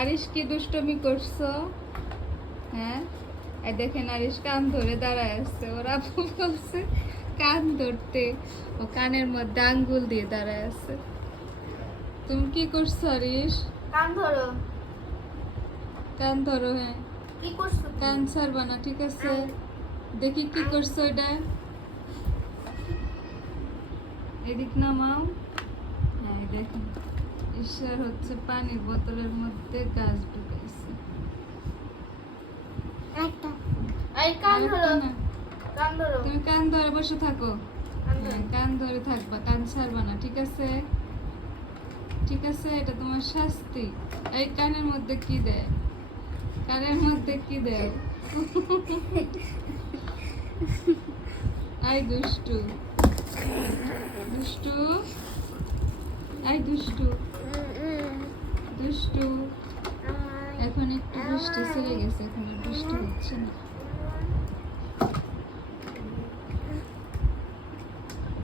আরিশ কি দুষ্টমি করছো? হ্যাঁ, এই দেখেন আরিশ কান ধরে দাঁড়ায় আছে। ওরা বলছে কান ধরতে, ও কানের মধ্যে আঙ্গুল দিয়ে দাঁড়ায় আছে। তুমি কি করছো আরিশ? কান ধরো। কান ধরো। হ্যাঁ, কি করছো? কান ছাড়বা না, ঠিক আছে? দেখি কি করছো এটা। এদিক নামাও। হ্যাঁ দেখেন, ঈশ্বর হচ্ছে পানির বোতলের মধ্যে গাছ ঢুকাইছে। এই কান ধরো। না, কান ধরো। তুমি কান ধরে বসে থাকো। হ্যাঁ, কান ধরে থাকবা, কান ছাড়বা না, ঠিক আছে? ঠিক আছে, এটা তোমার শাস্তি। এই কানের মধ্যে কি দেয়? কানের মধ্যে কি দেয়? আই দুষ্টু, দুষ্টু, আই দুষ্টু, দুষ্টু। এখন একটু বৃষ্টি ছেড়ে গেছে, এখন আর বৃষ্টি হচ্ছে না।